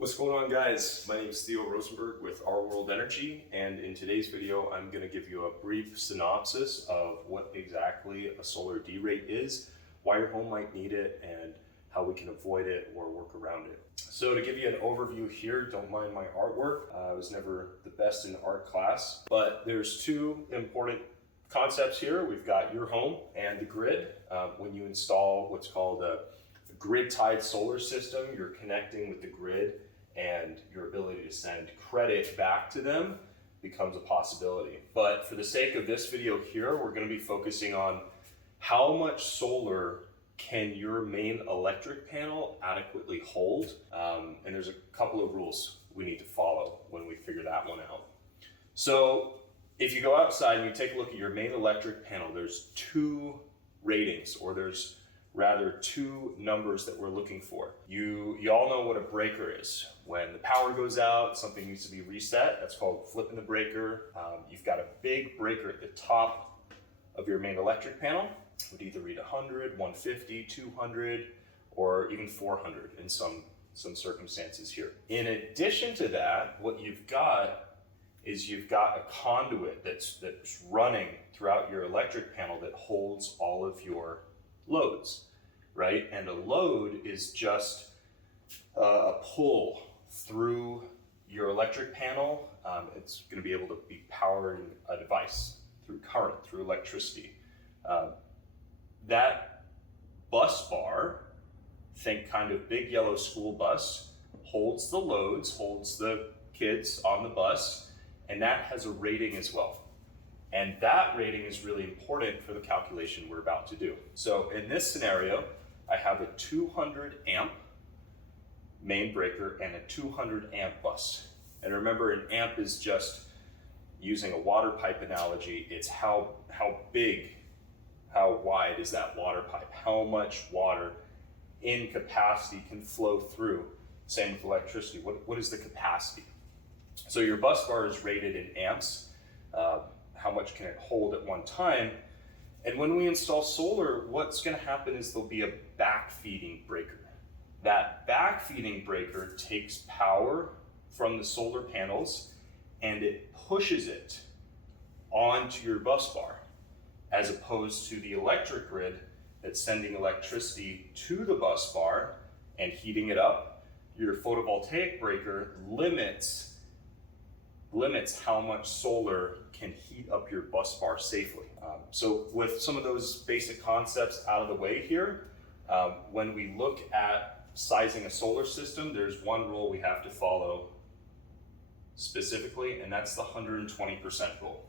What's going on, guys? My name is Rosenberg with Our World Energy, and in today's video I'm going to give you a brief synopsis of what exactly a solar derate is, why your home might need it, and how we can avoid it or work around it. So to give you an overview here, don't mind my artwork. I was never the best in art class, but there's two important concepts here. We've got your home and the grid. When you install what's called a grid-tied solar system, you're connecting with the grid, and your ability to send credit back to them becomes a possibility. But for the sake of this video here, we're going to be focusing on how much solar can your main electric panel adequately hold. And there's a couple of rules we need to follow when we figure that one out. So if you go outside and you take a look at your main electric panel, there's two ratings, or there's rather two numbers that we're looking for. You all know what a breaker is. When the power goes out, something needs to be reset. That's called flipping the breaker. You've got a big breaker at the top of your main electric panel. It would either read 100, 150, 200, or even 400 in some circumstances here. In addition to that, what you've got is you've got a conduit that's running throughout your electric panel that holds all of your loads, right? And a load is just a pull through your electric panel. It's going to be able to be powering a device through current, through electricity. That bus bar, think kind of big yellow school bus, holds the loads, holds the kids on the bus, and that has a rating as well. And that rating is really important for the calculation we're about to do. So in this scenario, I have a 200 amp main breaker and a 200 amp bus. And remember, an amp is just, using a water pipe analogy, it's how big, how wide is that water pipe? How much water in capacity can flow through? Same with electricity. What is the capacity? So your bus bar is rated in amps. How much can it hold at one time? And when we install solar, what's going to happen is there'll be a backfeeding breaker. That backfeeding breaker takes power from the solar panels and it pushes it onto your bus bar, as opposed to the electric grid that's sending electricity to the bus bar and heating it up. Your photovoltaic breaker limits how much solar can heat up your bus bar safely. So with some of those basic concepts out of the way here, when we look at sizing a solar system, there's one rule we have to follow specifically, and that's the 120% rule.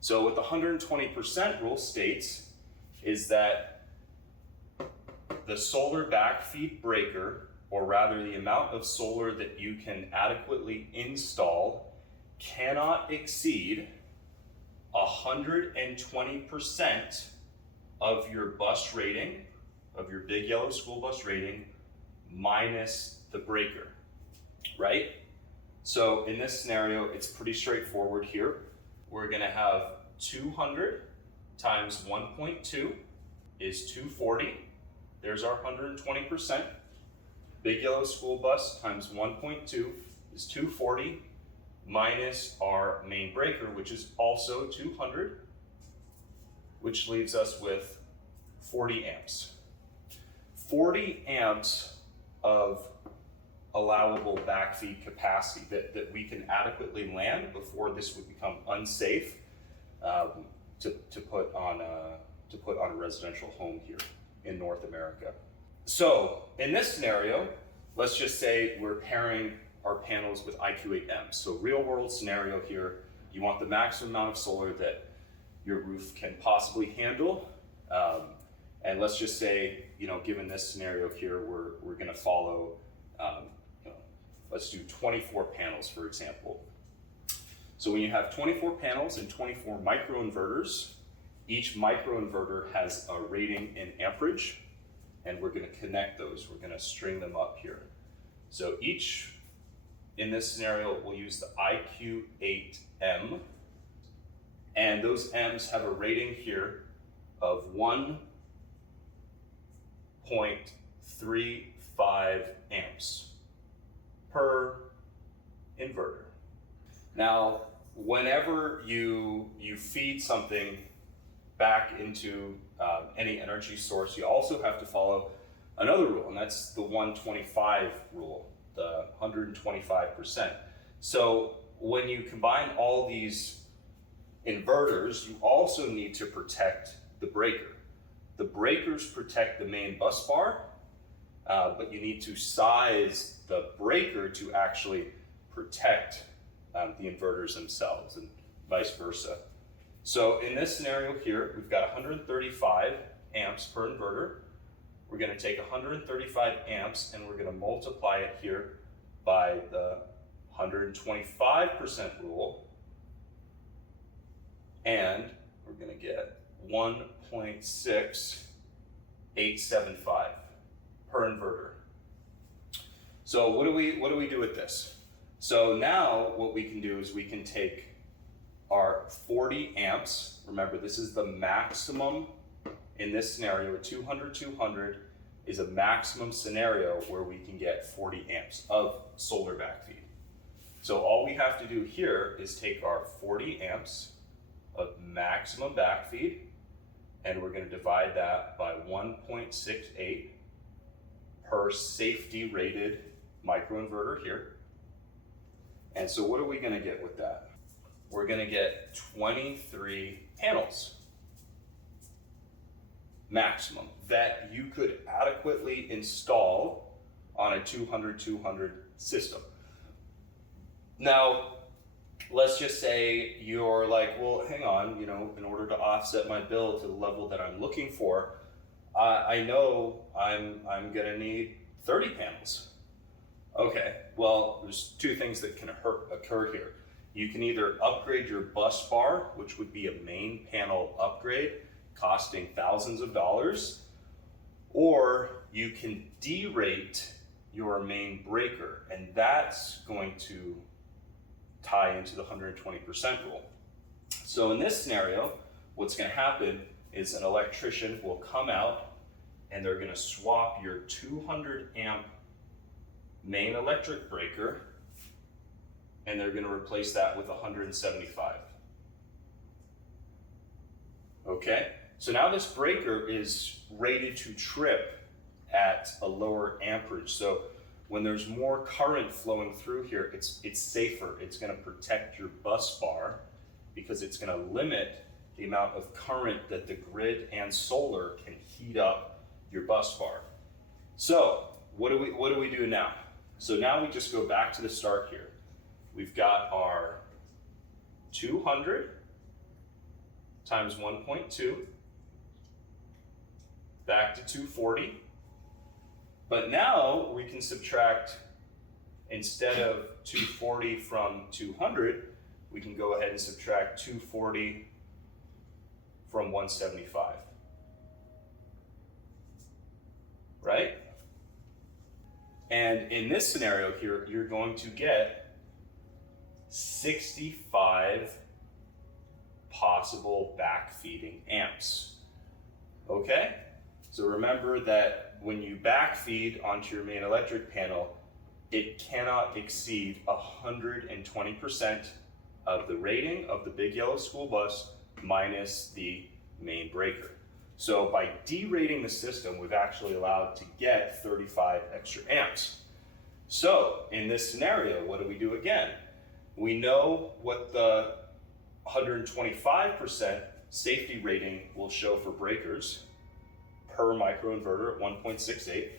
So what the 120% rule states is that the solar backfeed breaker, or rather the amount of solar that you can adequately install, cannot exceed 120% of your bus rating, of your big yellow school bus rating, minus the breaker, right? So in this scenario, it's pretty straightforward here. We're gonna have 200 times 1.2 is 240. There's our 120%. Big yellow school bus times 1.2 is 240. Minus our main breaker, which is also 200, which leaves us with 40 amps. 40 amps of allowable backfeed capacity that we can adequately land before this would become unsafe to put on a residential home here in North America. So in this scenario, let's just say we're pairing our panels with IQ8M. So real world scenario here, you want the maximum amount of solar that your roof can possibly handle. And let's just say, given this scenario here, we're gonna follow, let's do 24 panels, for example. So when you have 24 panels and 24 microinverters, each microinverter has a rating in amperage, and we're gonna connect those. We're gonna string them up here. So each, in this scenario, we'll use the IQ8M, and those M's have a rating here of 1.35 amps per inverter. Now, whenever you feed something back into any energy source, you also have to follow another rule, and that's the 125 rule, the 125%. So when you combine all these inverters, you also need to protect the breaker. The breakers protect the main bus bar, but you need to size the breaker to actually protect the inverters themselves, and vice versa. So in this scenario here, we've got 135 amps per inverter. We're going to take 135 amps and we're going to multiply it here by the 125% rule, and we're going to get 1.6875 per inverter. So what do we do with this? So now what we can do is we can take our 40 amps. Remember, this is the maximum in this scenario. A 200 is a maximum scenario where we can get 40 amps of solar backfeed. So all we have to do here is take our 40 amps of maximum backfeed, and we're going to divide that by 1.68 per safety rated microinverter here. And so what are we going to get with that? We're going to get 23 panels maximum that you could adequately install on a 200 system. Now, let's just say you're like, well, hang on, in order to offset my bill to the level that I'm looking for, I know I'm gonna need 30 panels. Okay, well, there's two things that can occur here. You can either upgrade your bus bar, which would be a main panel upgrade costing thousands of dollars, or you can derate your main breaker, and that's going to tie into the 120% rule. So in this scenario, what's going to happen is an electrician will come out and they're going to swap your 200 amp main electric breaker, and they're going to replace that with 175. Okay, so now this breaker is rated to trip at a lower amperage. So when there's more current flowing through here, it's safer. It's going to protect your bus bar because it's going to limit the amount of current that the grid and solar can heat up your bus bar. So what do we do now? So now we just go back to the start here. We've got our 200 times 1.2 back to 240. But now we can subtract, instead of 240 from 200, we can go ahead and subtract 240 from 175. Right? And in this scenario here, you're going to get 65 possible backfeeding amps. Okay? So remember that when you backfeed onto your main electric panel, it cannot exceed 120% of the rating of the big yellow school bus minus the main breaker. So by derating the system, we've actually allowed to get 35 extra amps. So in this scenario, what do we do again? We know what the 125% safety rating will show for breakers per microinverter at 1.68.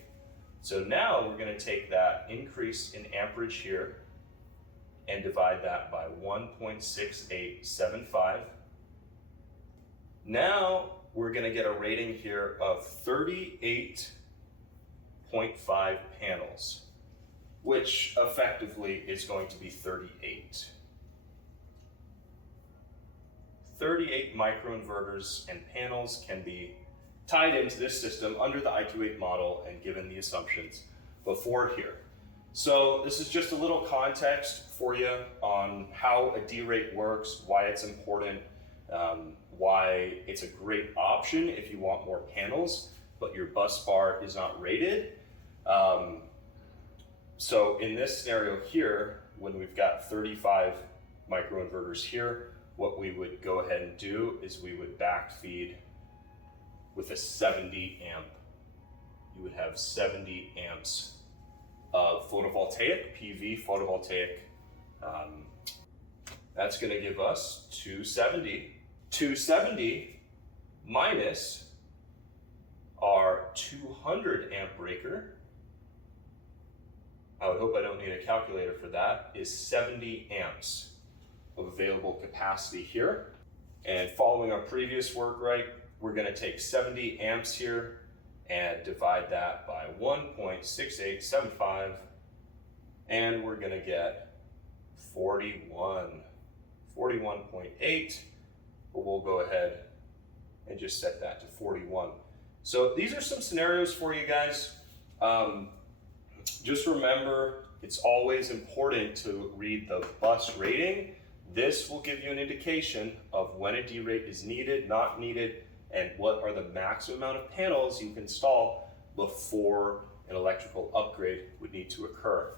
So now we're going to take that increase in amperage here and divide that by 1.6875. Now we're going to get a rating here of 38.5 panels, which effectively is going to be 38. 38 microinverters and panels can be tied into this system under the IQ8 model and given the assumptions before here. So this is just a little context for you on how a derate works, why it's important, why it's a great option if you want more panels, but your bus bar is not rated. So in this scenario here, when we've got 35 microinverters here, what we would go ahead and do is we would backfeed with a 70 amp. You would have 70 amps of photovoltaic, PV photovoltaic. That's going to give us 270. 270 minus our 200 amp breaker, I would hope I don't need a calculator for that, is 70 amps of available capacity here. And following our previous work, right, we're going to take 70 amps here and divide that by 1.6875, and we're going to get 41.8, but we'll go ahead and just set that to 41. So these are some scenarios for you guys. Just remember, it's always important to read the bus rating. This will give you an indication of when a derate is needed, not needed, and what are the maximum amount of panels you can install before an electrical upgrade would need to occur.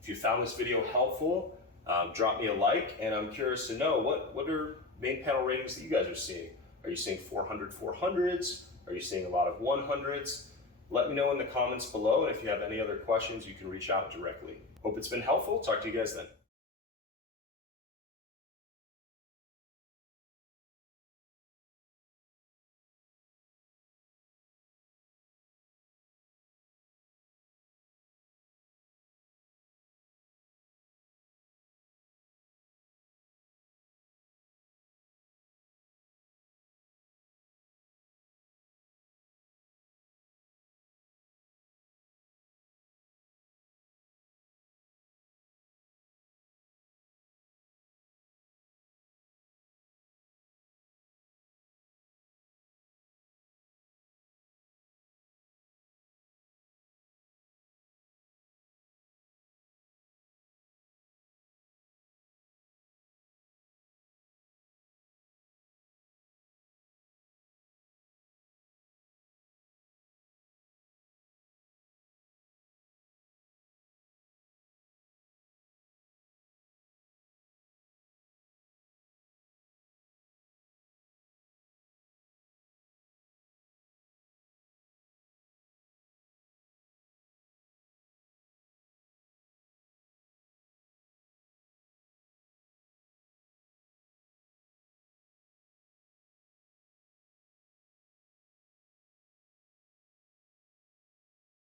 If you found this video helpful, drop me a like, and I'm curious to know what are main panel ratings that you guys are seeing. Are you seeing 400 400s? Are you seeing a lot of 100s? Let me know in the comments below, and if you have any other questions, you can reach out directly. Hope it's been helpful. Talk to you guys then.